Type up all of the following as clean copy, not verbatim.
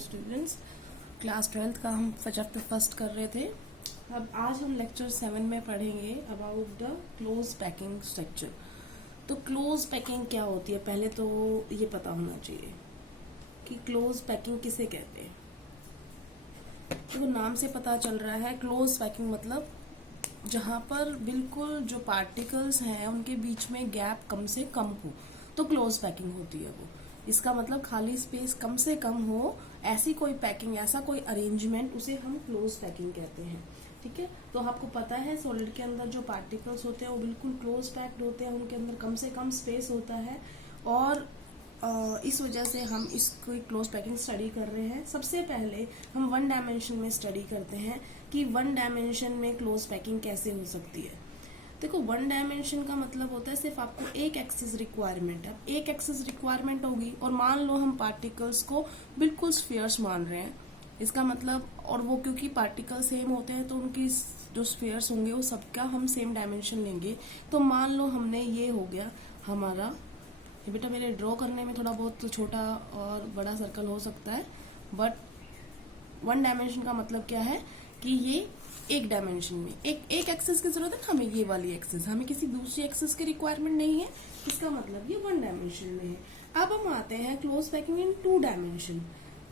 Students, class 12th का हम chapter first कर रहे थे। अब आज हम लेक्चर 7 में पढ़ेंगे about the close packing structure. तो क्लोज पैकिंग क्या होती है, पहले तो ये पता होना चाहिए कि क्लोज पैकिंग किसे कहते हैं। तो नाम से पता चल रहा है, क्लोज पैकिंग मतलब जहां पर बिल्कुल जो पार्टिकल्स हैं उनके बीच में गैप कम से कम हो, तो क्लोज पैकिंग होती है वो। इसका मतलब खाली स्पेस कम से कम हो, ऐसी कोई पैकिंग, ऐसा कोई अरेंजमेंट, उसे हम क्लोज पैकिंग कहते हैं। ठीक है, तो आपको पता है सॉलिड के अंदर जो पार्टिकल्स होते हैं वो बिल्कुल क्लोज पैक्ड होते हैं, उनके अंदर कम से कम स्पेस होता है और इस वजह से हम इसको क्लोज पैकिंग स्टडी कर रहे हैं। सबसे पहले हम वन डायमेंशन में स्टडी करते हैं कि वन डायमेंशन में क्लोज पैकिंग कैसे हो सकती है। देखो, वन डायमेंशन का मतलब होता है सिर्फ आपको एक एक्सिस रिक्वायरमेंट है। अब एक एक्सिस रिक्वायरमेंट होगी और मान लो हम पार्टिकल्स को बिल्कुल स्फीयर्स मान रहे हैं, इसका मतलब, और वो क्योंकि पार्टिकल सेम होते हैं तो उनकी जो स्फीयर्स होंगे वो सबका हम सेम डायमेंशन लेंगे। तो मान लो हमने, ये हो गया हमारा, बेटा मेरे ड्रॉ करने में थोड़ा बहुत छोटा और बड़ा सर्कल हो सकता है, बट वन डायमेंशन का मतलब क्या है कि ये एक डायमेंशन में एक एक्सिस की जरूरत है, हमें ये वाली एक्सिस, हमें किसी दूसरी एक्सिस की रिक्वायरमेंट नहीं है, इसका मतलब ये वन डायमेंशन में है। अब हम आते हैं close packing in two dimension.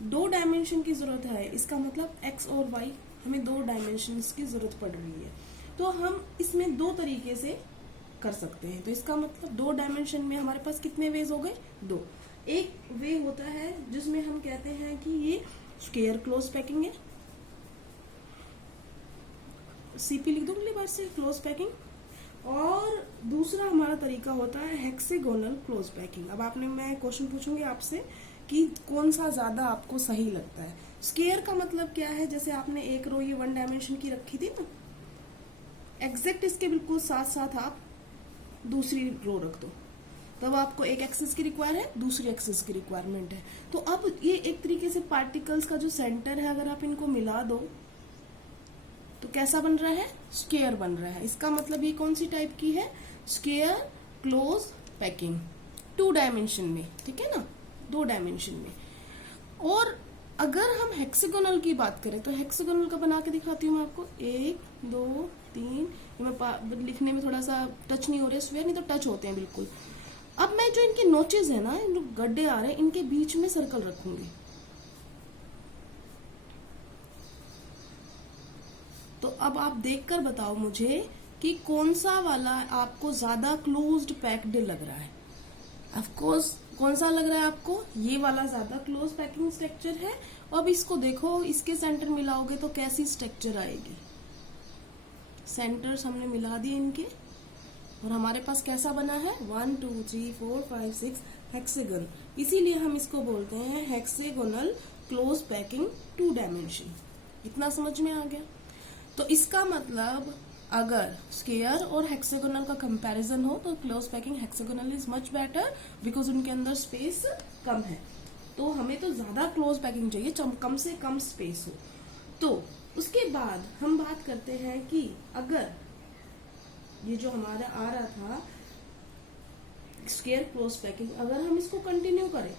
दो डायमेंशन की जरूरत है, इसका मतलब एक्स और वाई, हमें दो डायमेंशन की जरूरत पड़ रही है। तो हम इसमें दो तरीके से कर सकते हैं। तो इसका मतलब दो डायमेंशन में हमारे पास कितने वेज हो गए? दो। एक वे होता है जिसमें हम कहते हैं कि ये स्क्वायर क्लोज पैकिंग है, सीपी लिख दो अगली बार से, क्लोज पैकिंग। और दूसरा हमारा तरीका होता है हेक्सागोनल क्लोज पैकिंग। अब मैं क्वेश्चन पूछूंगी आपसे कि कौन सा ज्यादा आपको सही लगता है। स्क्वायर का मतलब क्या है, जैसे आपने एक रो ये वन डायमेंशन की रखी थी ना, एग्जैक्ट इसके बिल्कुल साथ साथ आप दूसरी रो रख दो, तब आपको एक एक्सिस की रिक्वायर है, दूसरी एक्सिस की रिक्वायरमेंट है। तो अब ये एक तरीके से पार्टिकल्स का जो सेंटर है, अगर आप इनको मिला दो तो कैसा बन रहा है? स्क्वायर बन रहा है। इसका मतलब ये कौन सी टाइप की है? Square close packing, two dimension में। ठीक है ना, दो डायमेंशन में। और अगर हम हेक्सागोनल की बात करें तो हेक्सागोनल का बना के दिखाती हूँ मैं आपको। 1 2 3, मैं लिखने में थोड़ा सा टच नहीं हो रहे स्क्वायर, नहीं तो टच होते हैं बिल्कुल। अब मैं जो इनके नोचेज है ना, जो गड्ढे आ रहे हैं, इनके बीच में सर्कल रखूंगी। तो अब आप देखकर बताओ मुझे कि कौन सा वाला आपको ज्यादा क्लोज्ड पैक्ड लग रहा है। ऑफ कोर्स कौन सा लग रहा है आपको? ये वाला ज्यादा क्लोज पैकिंग स्ट्रक्चर है। अब इसको देखो, इसके सेंटर मिलाओगे तो कैसी स्ट्रक्चर आएगी। सेंटर्स हमने मिला दिए इनके और हमारे पास कैसा बना है? 1 2 3 4 5 6 हेक्सागन। इसीलिए हम इसको बोलते हैं hexagonal close packing two dimension. इतना समझ में आ गया? तो इसका मतलब अगर स्क्वायर और हेक्सागोनल का कंपैरिजन हो तो close packing hexagonal is much better, because उनके अंदर स्पेस कम है। तो हमें तो ज्यादा क्लोज पैकिंग चाहिए, कम से कम स्पेस हो। तो उसके बाद हम बात करते हैं कि अगर ये जो हमारा आ रहा था स्क्वायर क्लोज पैकिंग, अगर हम इसको कंटिन्यू करें,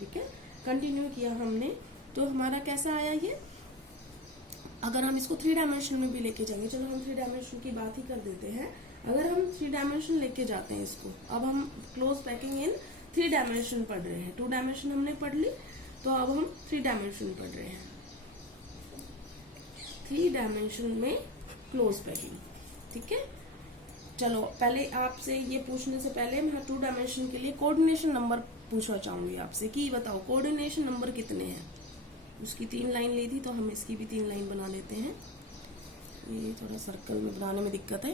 ठीक है, कंटिन्यू किया हमने, तो हमारा कैसा आया ये? अगर हम इसको 3 डायमेंशन में भी लेके जाएंगे, चलो हम 3 डायमेंशन की बात ही कर देते हैं। अगर हम 3 डायमेंशन लेके जाते हैं इसको, अब हम क्लोज पैकिंग इन 3 डायमेंशन पढ़ रहे हैं। 2 डायमेंशन हमने पढ़ ली, तो अब हम 3 डायमेंशन पढ़ रहे हैं। 3 डायमेंशन में क्लोज पैकिंग, ठीक है। चलो पहले आपसे ये पूछने से पहले मैं 2 डायमेंशन के लिए कोऑर्डिनेशन नंबर पूछना चाहूंगी आपसे कि बताओ कोऑर्डिनेशन नंबर कितने हैं। उसकी 3 लाइन ली थी तो हम इसकी भी 3 लाइन बना लेते हैं। ये थोड़ा सर्कल में बनाने में दिक्कत है।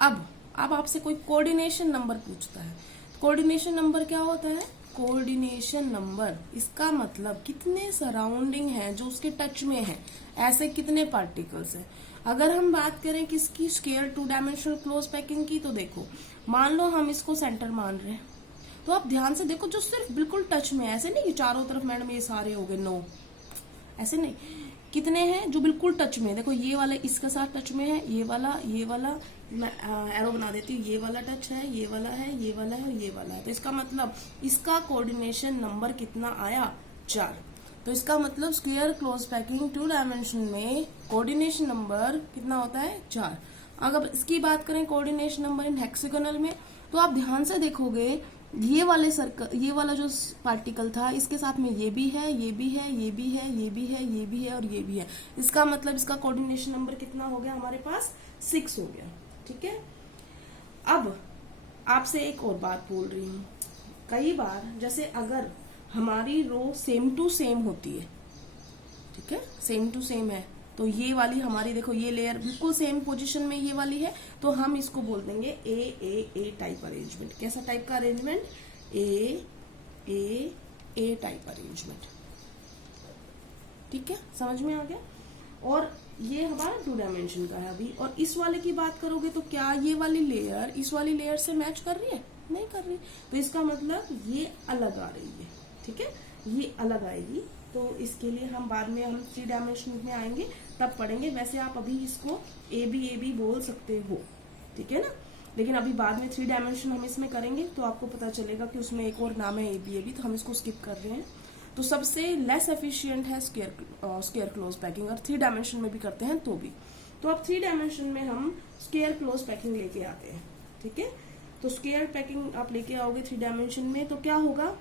अब आपसे कोई कोऑर्डिनेशन नंबर पूछता है, कोऑर्डिनेशन नंबर क्या होता है? कोऑर्डिनेशन नंबर, इसका मतलब कितने सराउंडिंग है जो उसके टच में है, ऐसे कितने पार्टिकल्स हैं। अगर हम बात करें किसकी? Square two dimensional close packing की, तो देखो मान लो हम इसको सेंटर मान रहे हैं, तो आप ध्यान से देखो जो सिर्फ बिल्कुल टच में है, ऐसे नहीं कि चारों तरफ मैडम ये सारे हो गए, नो, ऐसे नहीं। कितने हैं जो बिल्कुल टच में? देखो ये वाला इसके साथ टच में है, ये वाला मैं एरो बना देती हूँ, ये वाला टच है, ये वाला है, ये वाला है और ये वाला है। तो इसका मतलब इसका कोऑर्डिनेशन नंबर कितना आया? 4। तो इसका मतलब स्क्वायर क्लोज पैकिंग 2 डायमेंशन में कोऑर्डिनेशन नंबर कितना होता है 4। अगर इसकी बात करें कोऑर्डिनेशन नंबर इन हेक्सागोनल में, तो आप ध्यान से देखोगे ये वाले सर्कल, ये वाला जो पार्टिकल था इसके साथ में ये भी है, ये भी है, ये भी है, ये भी है, ये भी है और ये भी है। इसका मतलब इसका कोऑर्डिनेशन नंबर कितना हो गया हमारे पास 6 हो गया। ठीक है, अब आपसे एक और बात बोल रही हूँ, कई बार जैसे अगर हमारी रो सेम टू सेम होती है, ठीक है, सेम टू सेम है, तो ये वाली हमारी देखो ये लेयर बिल्कुल सेम पोजीशन में ये वाली है, तो हम इसको बोल देंगे ए टाइप अरेंजमेंट। कैसा टाइप का अरेंजमेंट? ए टाइप अरेंजमेंट। ठीक है, समझ में आ गया। और ये हमारा 2 डायमेंशन का है अभी। और इस वाले की बात करोगे तो क्या ये वाली लेयर इस वाली लेयर से मैच कर रही है? नहीं कर रही, तो इसका मतलब ये अलग आ रही है। ठीक है, ये अलग आएगी, तो इसके लिए हम बाद में हम 3 डायमेंशन में आएंगे तब पढ़ेंगे। वैसे आप अभी इसको ए बी बोल सकते हो, ठीक है ना, लेकिन अभी बाद में 3 डायमेंशन हम इसमें करेंगे तो आपको पता चलेगा कि उसमें एक और नाम है ए बी, तो हम इसको स्किप कर रहे हैं। तो सबसे लेस एफिशिएंट है स्क्वायर क्लोज पैकिंग, और 3 डायमेंशन में भी करते हैं तो भी। तो अब 3 डायमेंशन में हम स्क्वायर क्लोज पैकिंग लेके आते हैं। ठीक है, तो स्क्वायर पैकिंग आप लेके आओगे 3 डायमेंशन में, तो क्या होगा,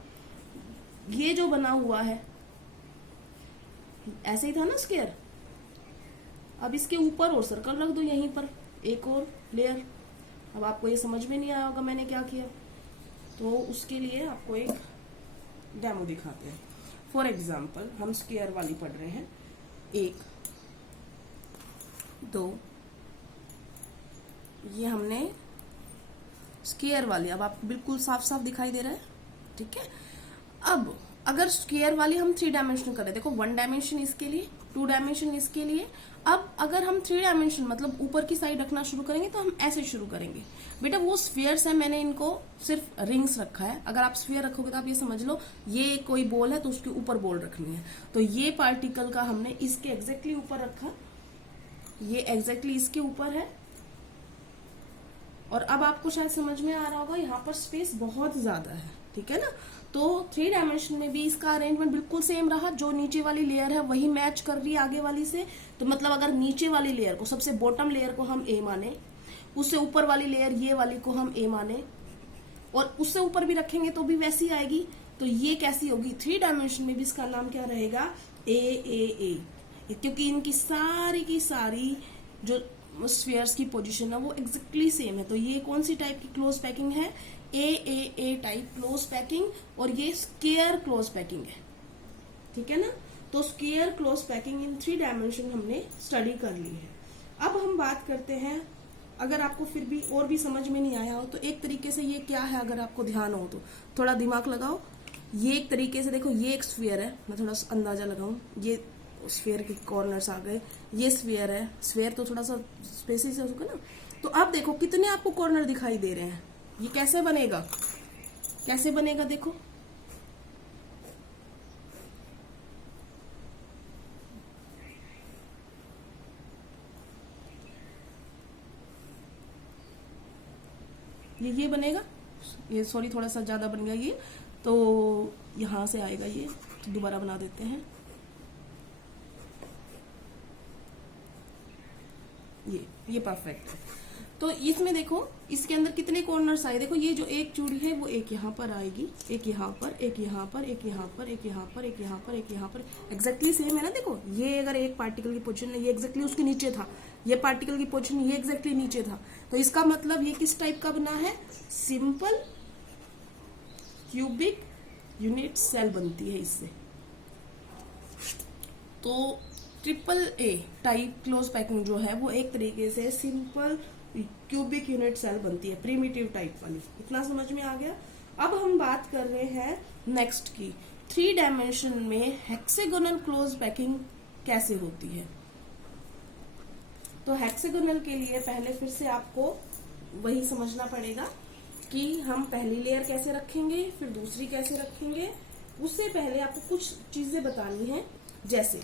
ये जो बना हुआ है ऐसे ही था ना स्क्वायर, अब इसके ऊपर और सर्कल रख दो, यहीं पर एक और लेयर। अब आपको ये समझ में नहीं आया होगा मैंने क्या किया, तो उसके लिए आपको एक डेमो दिखाते हैं। फॉर एग्जाम्पल हम स्क्वायर वाली पढ़ रहे हैं, 1 2, ये हमने स्क्वायर वाली, अब आपको बिल्कुल साफ साफ दिखाई दे रहा है। ठीक है, अब अगर स्क्वायर वाली हम 3 डायमेंशन करें, देखो 1 डायमेंशन इसके लिए, 2 डायमेंशन इसके लिए। अब अगर हम 3 डायमेंशन मतलब ऊपर की साइड रखना शुरू करेंगे तो हम ऐसे शुरू करेंगे। बेटा वो स्फीयर्स है, मैंने इनको सिर्फ रिंग्स रखा है। अगर आप स्फीयर रखोगे तो आप ये समझ लो ये कोई बॉल है तो उसके ऊपर बॉल रखनी है। तो ये पार्टिकल का हमने इसके एग्जैक्टली ऊपर रखा, ये एग्जैक्टली इसके ऊपर है। और अब आपको शायद समझ में आ रहा होगा यहाँ पर स्पेस बहुत ज्यादा है। ठीक है ना, तो 3 डायमेंशन में भी इसका अरेंजमेंट बिल्कुल सेम रहा, जो नीचे वाली लेयर है वही मैच कर रही है आगे वाली से। तो मतलब अगर नीचे वाली लेयर को, सबसे बॉटम लेयर को हम ए माने, उससे ऊपर वाली लेयर ये वाली को हम ए माने, और उससे ऊपर भी रखेंगे तो भी वैसी आएगी। तो ये कैसी होगी 3 डायमेंशन में भी, इसका नाम क्या रहेगा ए, क्योंकि इनकी सारी की सारी जो स्फीयर्स की पोजीशन है वो एग्जैक्टली सेम है। तो ये कौन सी टाइप की क्लोज पैकिंग है? ए टाइप क्लोज पैकिंग, और ये स्क्वायर क्लोज पैकिंग है। ठीक है ना, तो square close packing in 3 dimension हमने स्टडी कर ली है। अब हम बात करते हैं, अगर आपको फिर भी और भी समझ में नहीं आया हो तो एक तरीके से ये क्या है, अगर आपको ध्यान हो तो थोड़ा दिमाग लगाओ। ये एक तरीके से देखो, ये एक स्फीयर है, मैं थोड़ा अंदाजा लगाऊं, ये स्फीयर के कॉर्नर्स आ गए, ये स्फीयर है, स्फीयर तो थोड़ा सा स्पेसिस है उसका ना। तो अब देखो कितने आपको कॉर्नर दिखाई दे रहे हैं, ये कैसे बनेगा, कैसे बनेगा देखो। ये बनेगा, ये सॉरी थोड़ा सा ज्यादा बन गया ये, तो यहां से आएगा ये, तो दोबारा बना देते हैं। ये परफेक्ट है। तो इसमें देखो इसके अंदर कितने कॉर्नर्स आए, देखो ये जो एक चूड़ी है वो एक यहाँ पर आएगी, एक यहाँ पर, एक यहाँ पर, एक यहाँ पर, एक यहाँ पर, एक यहाँ पर, एक यहाँ पर, एग्जैक्टली सेम है ना। देखो ये अगर एक पार्टिकल की पोजीशन है, ये एग्जैक्टली उसके नीचे था, ये पार्टिकल की पोजीशन ये एग्जैक्टली नीचे था। तो इसका मतलब ये किस टाइप का बना है? सिंपल क्यूबिक यूनिट सेल बनती है इससे। तो triple A type close packing जो है वो एक तरीके से सिंपल क्यूबिक यूनिट सेल बनती है, प्रिमिटिव टाइप वाली। इतना समझ में आ गया। अब हम बात कर रहे हैं नेक्स्ट की, 3 डायमेंशन में हेक्सागोनल क्लोज पैकिंग कैसे होती है। तो हेक्सागोनल के लिए पहले फिर से आपको वही समझना पड़ेगा कि हम पहली लेयर कैसे रखेंगे, फिर दूसरी कैसे रखेंगे। उससे पहले आपको कुछ चीजें बतानी है। जैसे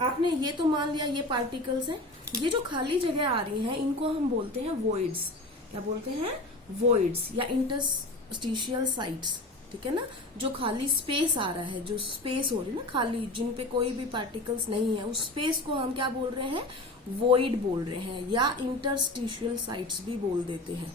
आपने ये तो मान लिया ये पार्टिकल्स हैं, ये जो खाली जगह आ रही है इनको हम बोलते हैं वॉइड्स। क्या बोलते हैं? वॉइड्स या इंटरस्टिशियल साइट्स। ठीक है ना, जो खाली स्पेस आ रहा है, जो स्पेस हो रही है ना खाली, जिन पे कोई भी पार्टिकल्स नहीं है, उस स्पेस को हम क्या बोल रहे हैं, वॉइड बोल रहे हैं, या इंटरस्टिशियल साइट्स भी बोल देते हैं,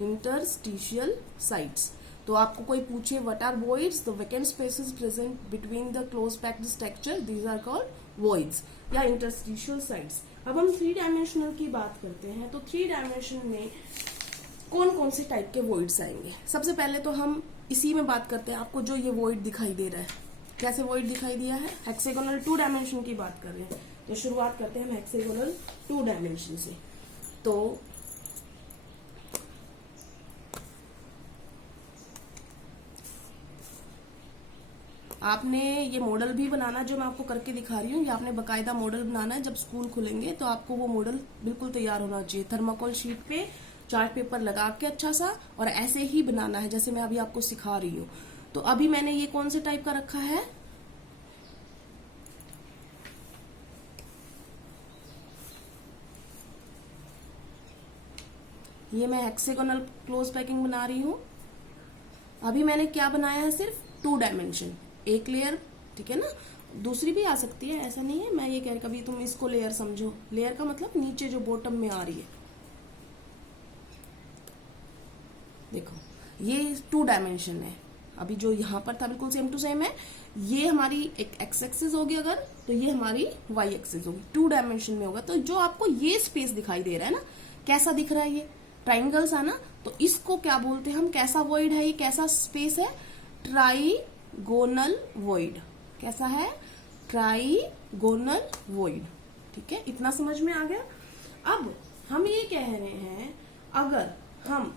इंटरस्टिशियल साइट्स। तो आपको कोई पूछे what are voids, the vacant spaces present between the close packed structure, these are called voids या इंटरस्टिशियल साइट्स। अब हम 3 डायमेंशनल की बात करते हैं, तो 3 डायमेंशन में कौन कौन से टाइप के वॉइड्स आएंगे। सबसे पहले तो हम इसी में बात करते हैं, आपको जो ये वॉइड दिखाई दे रहा है, कैसे वॉइड दिखाई दिया है, हेक्सागोनल 2 डायमेंशन की बात कर रहे हैं। तो शुरुआत करते हैं हम हेक्सागोनल 2 डायमेंशन से। तो आपने ये मॉडल भी बनाना, जो मैं आपको करके दिखा रही हूँ, ये आपने बकायदा मॉडल बनाना है। जब स्कूल खुलेंगे तो आपको वो मॉडल बिल्कुल तैयार होना चाहिए, थर्माकोल शीट पे चार्ट पेपर लगा के अच्छा सा, और ऐसे ही बनाना है जैसे मैं अभी आपको सिखा रही हूँ। तो अभी मैंने ये कौन से टाइप का रखा है, ये मैं हेक्सागोनल क्लोज पैकिंग बना रही हूँ। अभी मैंने क्या बनाया है, सिर्फ 2 डायमेंशन, एक लेयर, ठीक है ना, दूसरी भी आ सकती है, ऐसा नहीं है। मैं ये कह रही, कभी तुम इसको लेयर समझो, लेयर का मतलब नीचे जो बॉटम में आ रही है, देखो ये 2 डायमेंशन है। अभी जो यहाँ पर था बिल्कुल सेम टू सेम है, ये हमारी एक एक्स एक्सिस होगी अगर, तो ये हमारी वाई एक्सिस होगी, 2 डायमेंशन में होगा। तो जो आपको ये स्पेस दिखाई दे रहा है ना, कैसा दिख रहा है, ये ट्राइंगल्स है ना, तो इसको क्या बोलते हैं हम, कैसा वॉइड है ये, कैसा स्पेस है, ट्राइगोनल वॉइड। कैसा है, ट्राइगोनल वॉइड, ठीक है, इतना समझ में आ गया। अब हम ये कह रहे हैं, अगर हम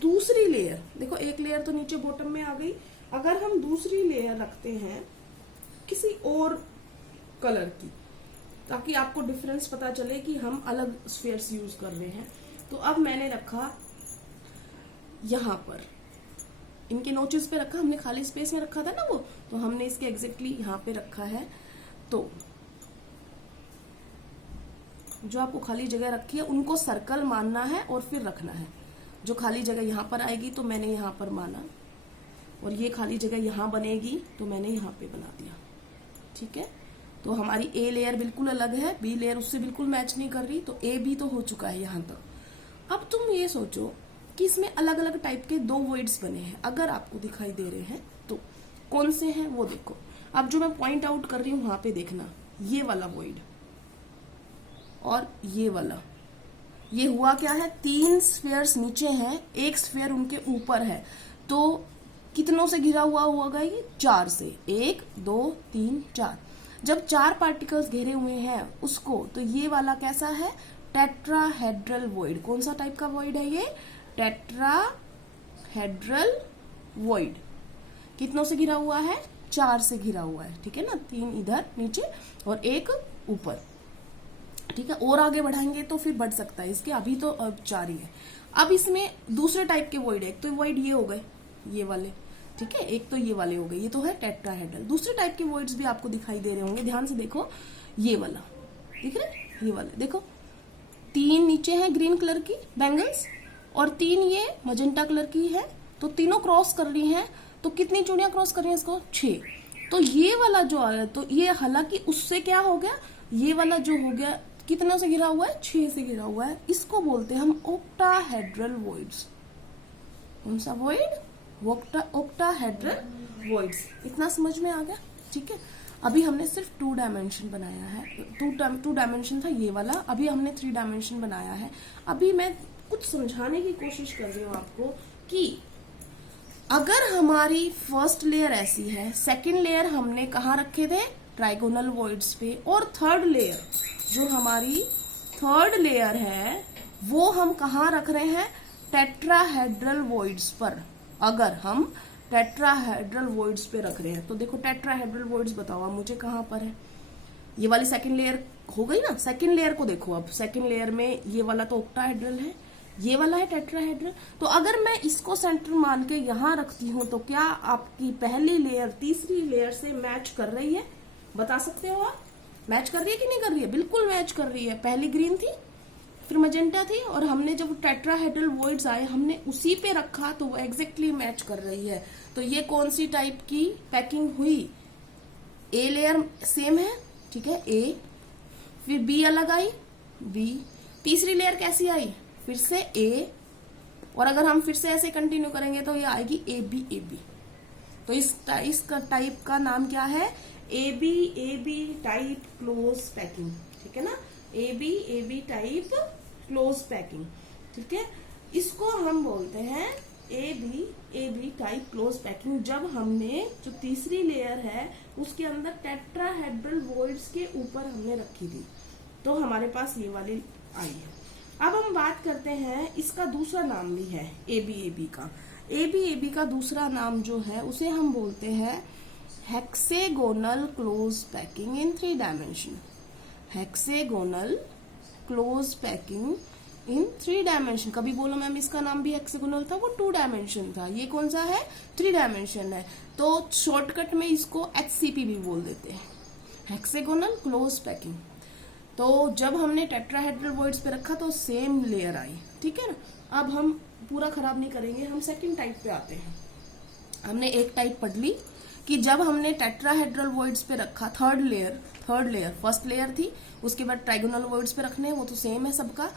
दूसरी लेयर, देखो एक लेयर तो नीचे बॉटम में आ गई, अगर हम दूसरी लेयर रखते हैं किसी और कलर की, ताकि आपको डिफरेंस पता चले कि हम अलग स्फीयर्स यूज कर रहे हैं। तो अब मैंने रखा यहां पर, इनके नोचेस पे रखा, हमने खाली स्पेस में रखा था ना वो, तो हमने इसके एग्जैक्टली यहां पे रखा है। तो जो आपको खाली जगह रखी है उनको सर्कल मानना है और फिर रखना है। जो खाली जगह यहाँ पर आएगी तो मैंने यहाँ पर माना, और ये खाली जगह यहाँ बनेगी तो मैंने यहाँ पे बना दिया, ठीक है। तो हमारी ए लेयर बिल्कुल अलग है, बी लेयर उससे बिल्कुल मैच नहीं कर रही, तो ए बी तो हो चुका है यहाँ तक। अब तुम ये सोचो कि इसमें अलग अलग टाइप के 2 वॉइड्स बने हैं, अगर आपको दिखाई दे रहे हैं तो कौन से हैं वो देखो। अब जो मैं पॉइंट आउट कर रही हूँ वहां पे देखना, ये वाला वॉइड और ये वाला, ये हुआ क्या है, 3 स्फीयर्स नीचे हैं, एक स्फीयर उनके ऊपर है, तो कितनों से घिरा हुआ होगा ये, 4 से, 1 2 3 4। जब 4 पार्टिकल्स घेरे हुए हैं उसको, तो ये वाला कैसा है, टेट्राहेड्रल वॉइड। कौन सा टाइप का वॉइड है ये, टेट्राहेड्रल वॉइड। कितनों से घिरा हुआ है, 4 से घिरा हुआ है, ठीक है ना, 3 इधर नीचे और 1 ऊपर, ठीक है। और आगे बढ़ाएंगे तो फिर बढ़ सकता है इसके, अभी तो 4 ही है। अब इसमें दूसरे टाइप के वॉइड है, एक तो वॉइड ये हो गए ये वाले, ठीक है, एक तो ये वाले हो गए, ये तो है टेट्राहेड्रल। दूसरे टाइप के वॉइड्स भी आपको दिखाई दे रहे होंगे, ध्यान से देखो, ये वाला दिख रहा है, ये वाले देखो, 3 नीचे है ग्रीन कलर की बैंगल्स और 3 ये मजेंटा कलर की है, तो तीनों क्रॉस कर रही हैं। तो कितनी चूड़ियां क्रॉस कर रही हैं इसको, 6। तो ये वाला जो आ रहा है, तो ये हालांकि उससे क्या हो गया, ये वाला जो हो गया कितने से घिरा हुआ है, 6 से घिरा हुआ है, इसको बोलते हैं हम ऑक्टाहेड्रल वॉइड्स। कौन सा वॉइड, ऑक्टाहेड्रल वॉइड्स। इतना समझ में आ गया, ठीक है। अभी हमने सिर्फ 2 डायमेंशन बनाया है, 2 डायमेंशन था ये वाला, अभी हमने 3 डायमेंशन बनाया है। अभी मैं कुछ समझाने की कोशिश कर रही हूँ आपको कि अगर हमारी फर्स्ट लेयर ऐसी है, सेकंड लेयर हमने कहाँ रखे थे, ट्राइगोनल वॉइड्स पे, और थर्ड लेयर, जो हमारी थर्ड लेयर है वो हम कहाँ रख रहे हैं, टेट्राहेड्रल वॉइड्स पर। अगर हम टेट्राहेड्रल वॉइड्स पे रख रहे हैं तो देखो टेट्राहेड्रल वॉइड्स बताओ आप मुझे कहाँ पर है, ये वाली सेकंड लेयर हो गई ना, सेकंड लेयर को देखो। अब सेकंड लेयर में ये वाला तो ऑक्टाहेड्रल है, ये वाला है टेट्राहेड्रल। तो अगर मैं इसको सेंटर मान के यहाँ रखती हूँ तो क्या आपकी पहली लेयर तीसरी लेयर से मैच कर रही है, बता सकते हो आप, मैच कर रही है कि नहीं कर रही है, बिल्कुल मैच कर रही है। पहली ग्रीन थी, फिर मजेंटा थी, और हमने जब टेट्राहेड्रल वॉइड्स आए हमने उसी पे रखा तो वो एग्जैक्टली मैच कर रही है। तो ये कौन सी टाइप की पैकिंग हुई? ए लेयर सेम है, ठीक है, ए, फिर बी अलग आई, बी, तीसरी लेयर कैसी आई? फिर से ए, और अगर हम फिर से ऐसे कंटिन्यू करेंगे तो ये आएगी ए बी ए बी। तो इस टाइप का नाम क्या है? A B type close packing, ठीक है ना, A B type close packing, ठीक है। इसको हम बोलते हैं A B type close packing, जब हमने जो तीसरी लेयर है उसके अंदर टेट्राहेड्रल वॉइड्स के ऊपर हमने रखी थी, तो हमारे पास ये वाली आई है। अब हम बात करते हैं, इसका दूसरा नाम भी है ए बी का। ए बी का दूसरा नाम जो है उसे हम बोलते हैं hexagonal close packing in 3 dimension. Hexagonal close packing in 3 dimension. कभी बोलो मैम इसका नाम भी हेक्सेगोनल था, वो 2 डायमेंशन था, ये कौन सा है? 3 डायमेंशन है। तो शॉर्टकट में इसको HCP भी बोल देते हैं, हेक्सेगोनल क्लोज पैकिंग। तो जब हमने टेट्राहेड्रल वॉइड्स पे रखा तो सेम लेयर आई, ठीक है ना। अब हम पूरा खराब नहीं करेंगे, हम सेकंड टाइप पे आते हैं। हमने एक टाइप पढ़ ली कि जब हमने टेट्राहेड्रल वॉइड्स पे रखा, थर्ड लेयर, फर्स्ट लेयर थी, उसके बाद ट्राइगोनल वॉइड्स पे रखने हैं, वो तो सेम है सबका।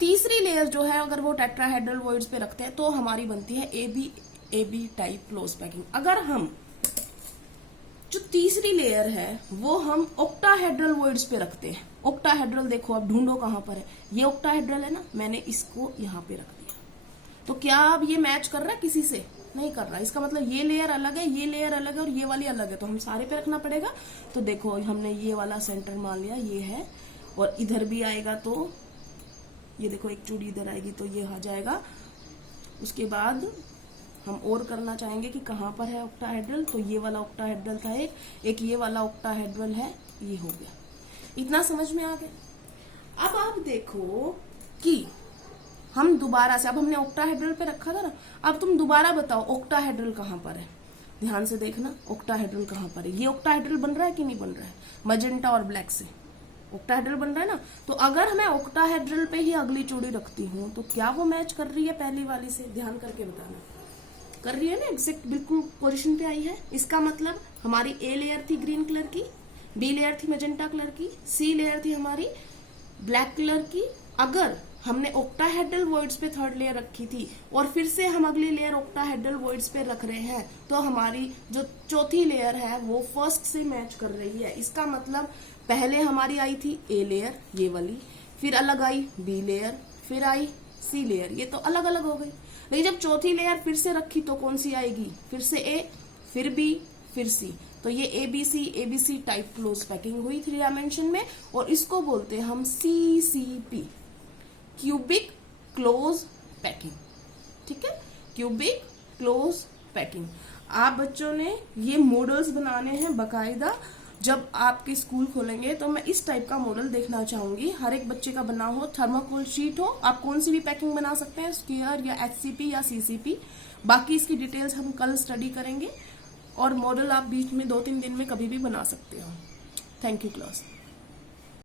तीसरी लेयर जो है अगर वो टेट्राहेड्रल वॉइड्स पे रखते हैं तो हमारी बनती है A B type close packing. अगर हम जो तीसरी लेयर है वो हम ऑक्टाहेड्रल वॉइड्स पे रखते हैं, ऑक्टाहेड्रल देखो अब ढूंढो कहां पर है, ये ऑक्टाहेड्रल है ना, मैंने इसको यहाँ पे रख दिया, तो क्या अब ये मैच कर रहा है? किसी से नहीं कर रहा। इसका मतलब ये लेयर अलग है, ये लेयर अलग है और ये वाली अलग है, तो हम सारे पे रखना पड़ेगा। तो देखो हमने ये वाला सेंटर मान लिया, ये है, और इधर भी आएगा तो ये देखो एक चूड़ी इधर आएगी तो ये आ जाएगा। उसके बाद हम और करना चाहेंगे कि कहाँ पर है ऑक्टाहेड्रल, तो ये वाला ऑक्टाहेड्रल था एक ये वाला ऑक्टाहेड्रल है, ये हो गया। इतना समझ में आ गया। अब आप देखो कि हम दोबारा से, अब हमने ऑक्टाहेड्रल पे रखा था ना, अब तुम दोबारा बताओ ऑक्टाहेड्रल कहाँ पर है? ध्यान से देखना ऑक्टाहेड्रल कहाँ पर है। ये ऑक्टाहेड्रल बन रहा है कि नहीं बन रहा है? मजेंटा और ब्लैक से ऑक्टाहेड्रल बन रहा है ना। तो अगर मैं ऑक्टाहेड्रल पे ही अगली चूड़ी रखती हूँ तो क्या वो मैच कर रही है पहली वाली से? ध्यान करके बताना। कर रही है ना, एग्जैक्ट बिल्कुल पोजीशन पे आई है। इसका मतलब हमारी ए लेयर थी ग्रीन कलर की, बी लेयर थी मजेंटा कलर की, सी लेयर थी हमारी ब्लैक कलर की। अगर हमने ऑक्टाहेड्रल वॉइड्स पे थर्ड लेयर रखी थी और फिर से हम अगली लेयर ऑक्टाहेड्रल वॉइड्स पे रख रहे हैं तो हमारी जो चौथी लेयर है वो फर्स्ट से मैच कर रही है। इसका मतलब पहले हमारी आई थी ए लेयर ये वाली, फिर अलग आई बी लेयर, फिर आई सी लेयर, ये तो अलग अलग हो गई। लेकिन जब चौथी लेयर फिर से रखी तो कौन सी आएगी? फिर से ए, फिर बी, फिर सी। तो ये एबीसी टाइप क्लोज पैकिंग हुई 3 डायमेंशन में, और इसको बोलते हैं हम CCP, क्यूबिक क्लोज पैकिंग, ठीक है, क्यूबिक क्लोज पैकिंग। आप बच्चों ने ये मॉडल्स बनाने हैं बकायदा। जब आपके स्कूल खोलेंगे तो मैं इस टाइप का मॉडल देखना चाहूंगी, हर एक बच्चे का बना हो, थर्माकोल शीट हो, आप कौन सी भी पैकिंग बना सकते हैं, स्क्वायर या HCP या CCP। बाकी इसकी डिटेल्स हम कल स्टडी करेंगे, और मॉडल आप बीच में 2-3 दिन में कभी भी बना सकते हो। Thank you class.